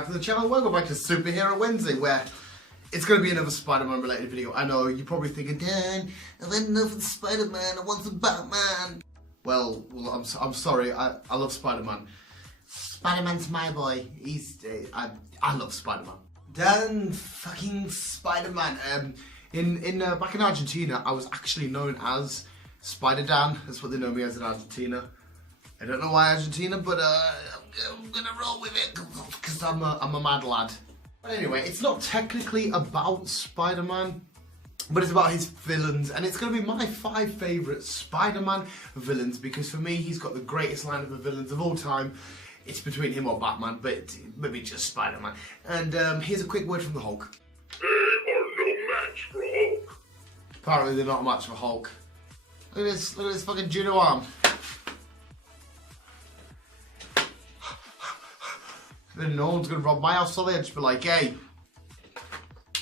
back to the channel. Welcome back to Superhero Wednesday, where it's going to be another Spider-Man related video. I know, you're probably thinking, Dan, I've had enough of Spider-Man, I want some Batman. Well, I'm sorry, I love Spider-Man. Spider-Man's my boy. I love Spider-Man. Dan fucking Spider-Man. Back in Argentina, I was actually known as Spider-Dan. That's what they know me as in Argentina. I don't know why Argentina, but I'm gonna roll with it because I'm a mad lad. But anyway, it's not technically about Spider-Man, but it's about his villains, and it's gonna be my 5 favourite Spider-Man villains because for me, he's got the greatest lineup of villains of all time. It's between him or Batman, but maybe just Spider-Man. And here's a quick word from the Hulk. They are no match for Hulk. Apparently, they're not a match for Hulk. Look at this fucking judo arm. Then no one's gonna rob my house, so they'll just be like, hey.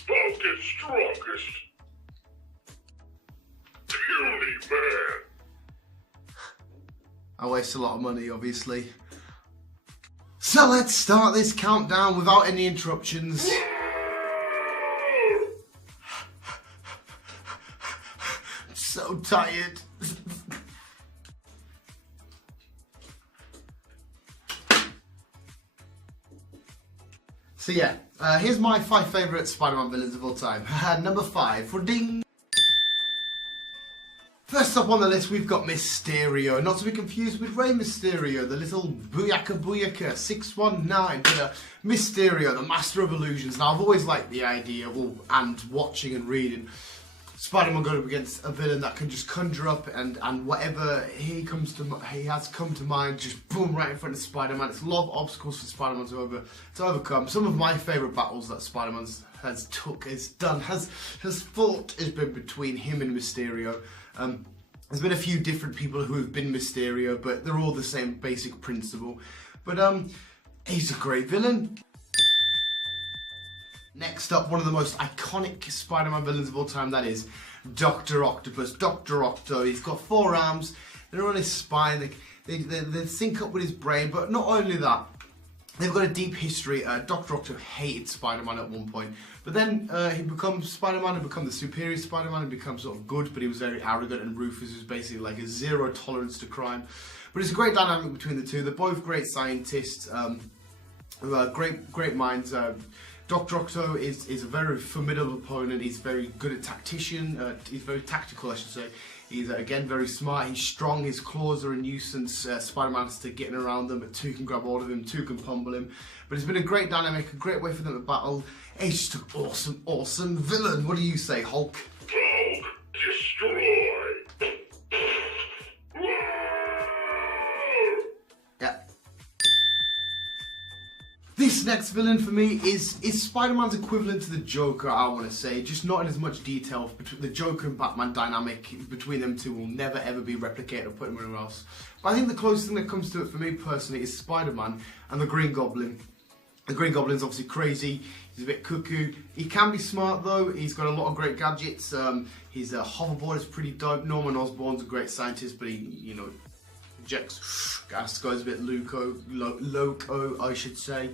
Hulk is strongest. Puny man. I waste a lot of money, obviously. So let's start this countdown without any interruptions. I'm so tired. So yeah, here's my 5 favourite Spider-Man villains of all time. Number 5, for ding. First up on the list, we've got Mysterio. Not to be confused with Rey Mysterio, the little booyaka 619. But Mysterio, the master of illusions. Now, I've always liked the idea, and watching and reading, Spider-Man going up against a villain that can just conjure up and whatever he has come to mind, just boom, right in front of Spider-Man. It's a lot of obstacles for Spider-Man to overcome. Some of my favourite battles that Spider-Man has fought has been between him and Mysterio. There's been a few different people who have been Mysterio, but they're all the same basic principle. But he's a great villain. Next up, one of the most iconic Spider-Man villains of all time, that is Dr. Octopus. Dr. Octo, he's got 4 arms, they're on his spine, they sync up with his brain, but not only that, they've got a deep history. Dr. Octo hated Spider-Man at one point, but then he becomes Spider-Man and becomes the superior Spider-Man and becomes sort of good, but he was very arrogant, and Rufus was basically like a zero tolerance to crime. But it's a great dynamic between the two. They're both great scientists, great minds. Dr. Octo is a very formidable opponent. He's very good at tactician. He's very tactical, I should say. He's again very smart. He's strong. His claws are a nuisance. Spider-Man has to get in around them, but 2 can grab hold of him. 2 can pummel him. But it's been a great dynamic, a great way for them to battle. He's just an awesome villain. What do you say, Hulk? Hulk, destroy. Yeah. This next villain for me is Spider-Man's equivalent to the Joker, I want to say, just not in as much detail. The Joker and Batman dynamic between them two will never ever be replicated or put anywhere else. But I think the closest thing that comes to it for me personally is Spider-Man and the Green Goblin. The Green Goblin's obviously crazy, he's a bit cuckoo. He can be smart though, he's got a lot of great gadgets. His hoverboard is pretty dope. Norman Osborn's a great scientist, but he, you know, injects gas, goes a bit loco, I should say.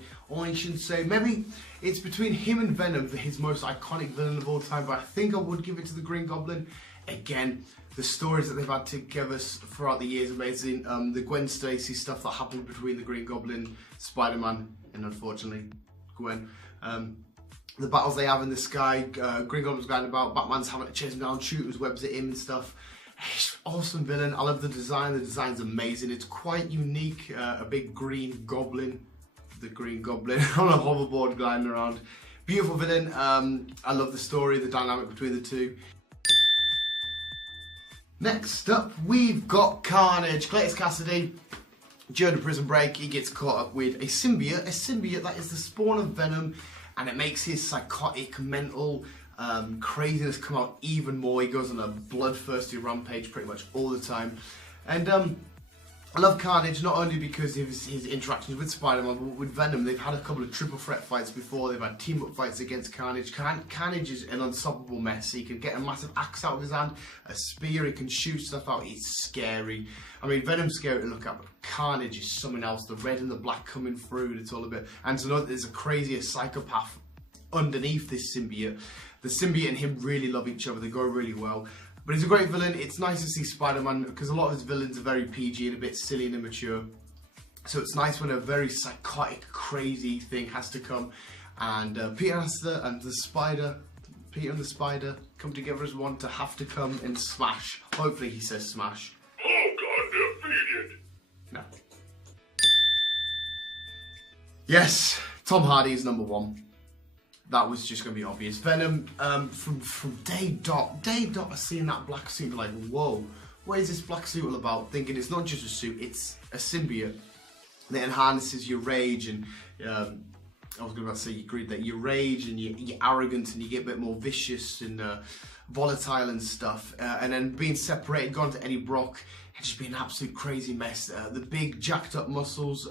Maybe it's between him and Venom for his most iconic villain of all time, but I think I would give it to the Green Goblin. Again, the stories that they've had together throughout the years are amazing. The Gwen Stacy stuff that happened between the Green Goblin, Spider-Man, and unfortunately Gwen. The battles they have in the sky, Green Goblin's going about, Batman's having to chase him down, shoot his webs at him and stuff. He's an awesome villain. I love the design's amazing. It's quite unique. A big green goblin, the Green Goblin on a hoverboard gliding around. Beautiful villain. I love the story, the dynamic between the two. Next up, we've got Carnage. Cletus Cassidy, during a prison break, he gets caught up with a symbiote that is the spawn of Venom, and it makes his psychotic, mental craziness come out even more. He goes on a bloodthirsty rampage pretty much all the time, and I love Carnage not only because of his interactions with Spider-Man, but with Venom. They've had a couple of triple threat fights before. They've had team-up fights against Carnage. Carnage is an unstoppable mess. He can get a massive axe out of his hand, a spear. He can shoot stuff out. He's scary. I mean, Venom's scary to look at, but Carnage is something else. The red and the black coming through, it's all a bit. And to know that there's a crazier psychopath underneath this symbiote. The symbiote and him really love each other. They go really well. But he's a great villain. It's nice to see Spider-Man because a lot of his villains are very PG and a bit silly and immature. So it's nice when a very psychotic, crazy thing has to come, and Peter and the Spider come together as one to have to come and smash. Hopefully he says smash. Hulk undefeated. No. Yes, Tom Hardy is number one. That was just going to be obvious. Venom, from day dot, seeing that black suit, like, whoa, what is this black suit all about? Thinking it's not just a suit, it's a symbiote that enhances your rage and, I was going to say your greed, that your rage and your arrogance, and you get a bit more vicious and volatile and stuff. And then being separated, gone to Eddie Brock, and just being an absolute crazy mess. The big jacked up muscles,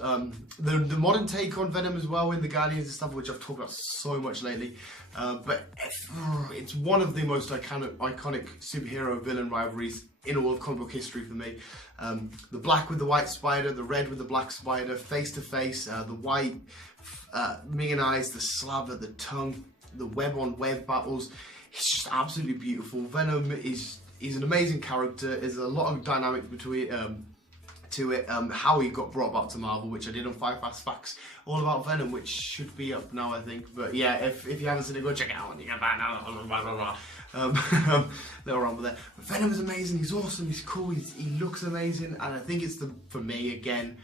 the modern take on Venom as well in the Guardians and stuff, which I've talked about so much lately. But it's one of the most iconic superhero villain rivalries in all of comic book history for me. The black with the white spider, the red with the black spider, face to face, the white minging eyes, the slather, the tongue, the web on web battles. It's just absolutely beautiful. Venom he's an amazing character. There's a lot of dynamics between to it. How he got brought back to Marvel, which I did on 5 Fast Facts, all about Venom, which should be up now, I think. But yeah, if you haven't seen it, go check it out. You can find out. Little rumble there. But Venom is amazing. He's awesome. He's cool. He looks amazing, and I think it's for me again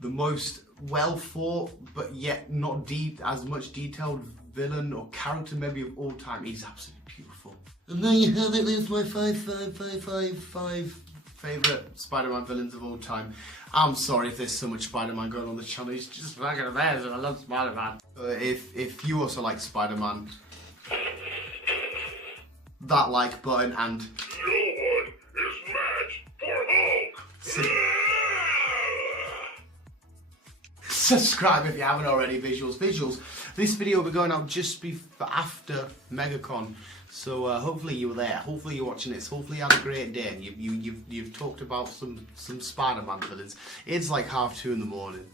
the most well thought, but yet not as much detailed villain or character maybe of all time. He's absolutely beautiful. And there you have it. There's my five favourite Spider-Man villains of all time. I'm sorry if there's so much Spider-Man going on the channel. It's just fucking amazing. I love Spider-Man. If you also like Spider-Man, that like button and No one is matched for Hulk. Subscribe if you haven't already. Visuals. This video will be going out just after MegaCon, so hopefully you were there. Hopefully you're watching this. Hopefully you had a great day. And you've talked about some Spider-Man villains. It's like 2:30 in the morning.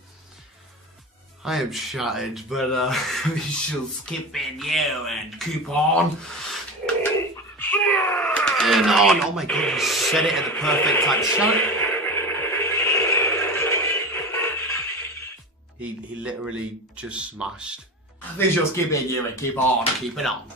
I am shattered, but we shall skip in you and keep on. And on. Oh my god, you said it at the perfect time. Shut up. He literally just smashed. Visuals, keep in you and keep on, keep it on.